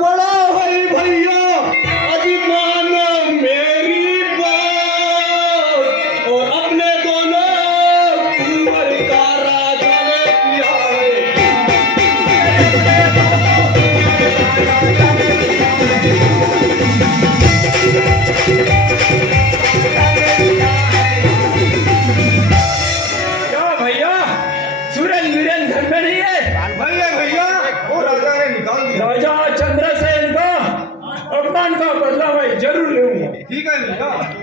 पड़ा है भैया अभिमान मेरी बात और अपने दोनों कुंवर का राजा ने किया क्या भैया सूरज वीरेन घर में नहीं है? भैया भैया वो राजा ने निकाल दिया। राजा चंद्रसेन का अपमान का बदला मैं जरूर लूंगा। ठीक है भैया।